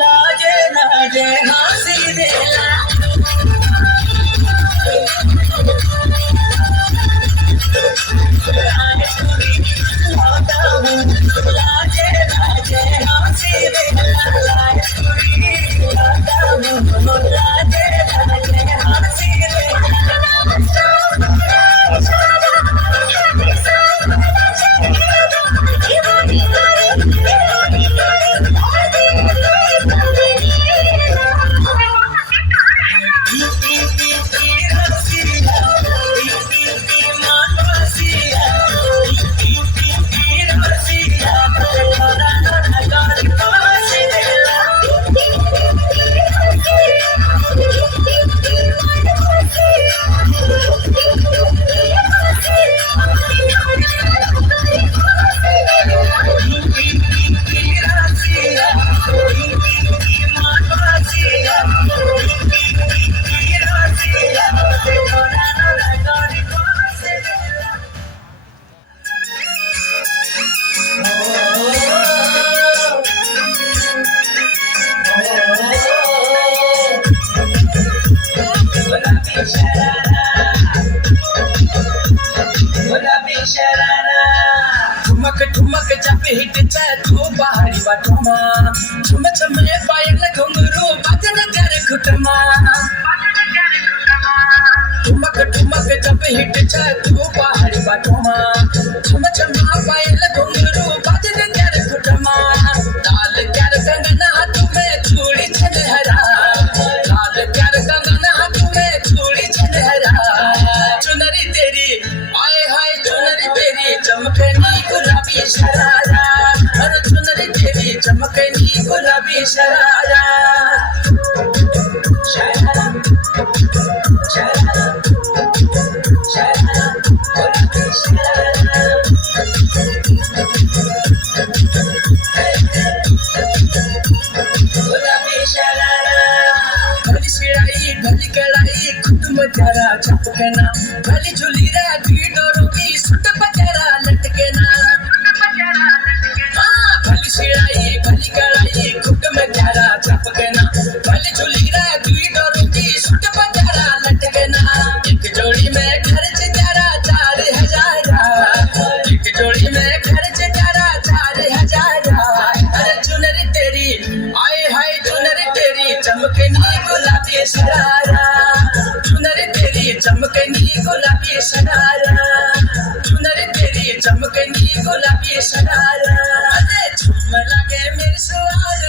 लाजे लाजे हंसी देला लाजे लाजे हंसी देला लाजे लाजे हंसी ठुमक ठुमक जब हिटता तू पहाड़ी बाटमा छम छम पायल घुंघरू बजन कर घुटमा ठुमक ठुमक जब हिटता तू पहाड़ी बाटमा छम छम पायल घुंघरू बजन कर घुटमा लाल कर कंगना तुम्हें चूड़ी छनहरा लाल कर कंगना तुम्हें चूड़ी छनहरा चुनरी तेरी आए हाय चुनरी तेरी चमकनी गुलाबी शरारा अरे चुनरी तेरी चमकनी गुलाबी शरारा शरारा शरारा शरारा गुलाबी शरारा गुलाबी शरारा भली सिराई भली कड़ाई खुद मजारा चपकना भली झुली रा डोरों की सुट पचारा लटकना भली सिराई भली कड़ाई खुद मजारा चपकना भली झुली रा डोरों की सुट पचारा लटकना एक जोड़ी में खर्च तारा 4,000 एक जोड़ी में खर्च तारा 4,000 अरे चुनरी तेरी आए हाय चुनरी तेरी चमकनी गुलाबी शरारा चुनरी तेरी चमकनी गुलाबी शरारा चुनरी तेरी चमकनी गुलाबी शरारा अरे झूम लगे मेरे सवार